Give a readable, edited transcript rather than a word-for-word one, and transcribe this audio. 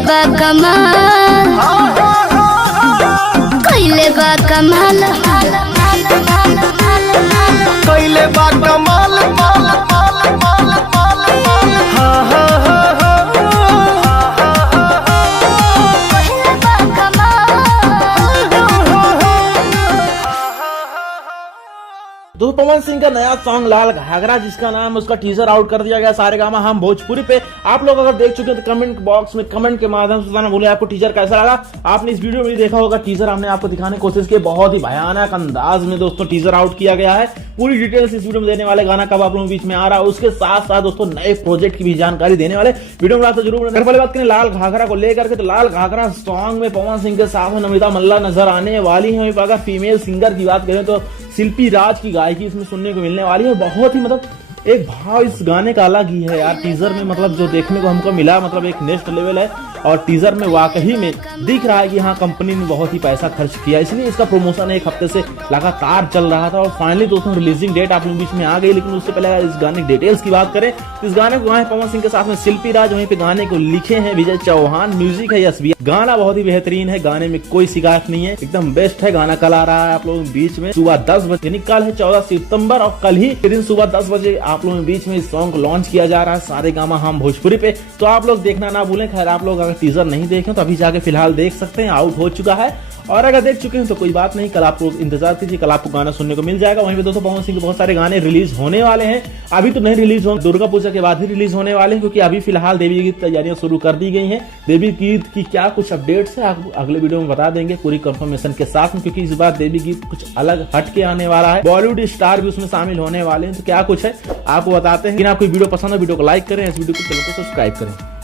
बा कमाल, कइले बा कमाल, कइले बा कमाल, माल माल माल माल माल, हाँ हाँ हाँ हाँ, कइले बा कमाल। दोस्तों पवन सिंह का नया सॉन्ग लाल घाघरा, जिसका नाम है, उसका टीजर आउट कर दिया गया सारेगामा हम भोजपुरी पे। आप लोग अगर देख चुके हैं तो कमेंट बॉक्स में कमेंट के माध्यम से बताना भूले आपको टीजर कैसा लगा। आपने इस वीडियो में भी देखा होगा, टीजर हमने आपको दिखाने की कोशिश की, बहुत ही भयानक अंदाज में दोस्तों टीजर आउट किया गया है। पूरी डिटेल्स इस वीडियो में देने वाले, गाना कब आप लोगों के बीच में आ रहा है, उसके साथ साथ दोस्तों नए प्रोजेक्ट की भी जानकारी देने वाले, वीडियो में जरूर। अगर पहले बात करें लाल घाघरा को लेकर के, तो लाल घाघरा सॉन्ग में पवन सिंह के साथ में नमिता मल्ला नजर आने वाली है। अगर फीमेल सिंगर की बात करें तो शिल्पी राज की गायकी इसमें सुनने को मिलने वाली है। बहुत ही मतलब एक भाव इस गाने का अलग ही है यार। टीजर में मतलब जो देखने को हमको मिला, मतलब एक नेक्स्ट लेवल है, और टीजर में वाकई में दिख रहा है कि हाँ कंपनी ने बहुत ही पैसा खर्च किया, इसलिए इसका प्रमोशन एक हफ्ते से लगातार चल रहा था। और फाइनली दोस्तों रिलीजिंग डेट आप लोगों के बीच में आ गई। लेकिन उससे पहले अगर इस गाने की डिटेल्स की बात करें, इस गाने को गाए पवन सिंह के साथ में शिल्पी राज, वहीं पे गाने को लिखे हैं विजय चौहान, म्यूजिक है यस। गाना बहुत ही बेहतरीन है, गाने में कोई शिकायत नहीं है, एकदम बेस्ट है। गाना कल आ रहा है आप लोगों के बीच में सुबह 10 बजे, यानी कल है 14 सितंबर, और कल ही दिन सुबह 10 बजे आप लोगों के बीच में इस सॉन्ग को लॉन्च किया जा रहा है सारेगामा हम भोजपुरी पे। तो आप लोग देखना ना भूलें। खैर आप लोग अगर टीजर नहीं देखें तो अभी जाके फिलहाल देख सकते हैं, आउट हो चुका है। और अगर देख चुके हैं तो कोई बात नहीं, कल आप लोग इंतजार कीजिए, कल आपको गाना सुनने को मिल जाएगा। वहीं पे दोस्तों पवन सिंह के बहुत सारे गाने रिलीज होने वाले हैं, अभी तो नहीं रिलीज होंगे, दुर्गा पूजा के बाद ही रिलीज होने वाले हैं, क्योंकि अभी फिलहाल देवी गीत तैयारियां शुरू कर दी गई हैं। देवी गीत की क्या कुछ अपडेट्स है आपको अगले वीडियो में बता देंगे पूरी कंफर्मेशन के साथ में, क्योंकि इस बार देवी गीत कुछ अलग हट के आने वाला है, बॉलीवुड स्टार भी उसमें शामिल होने वाले हैं। तो क्या कुछ है आपको बताते हैं। लेकिन आपको वीडियो पसंद है, वीडियो को लाइक करें, इस वीडियो को चैनल को सब्सक्राइब करें।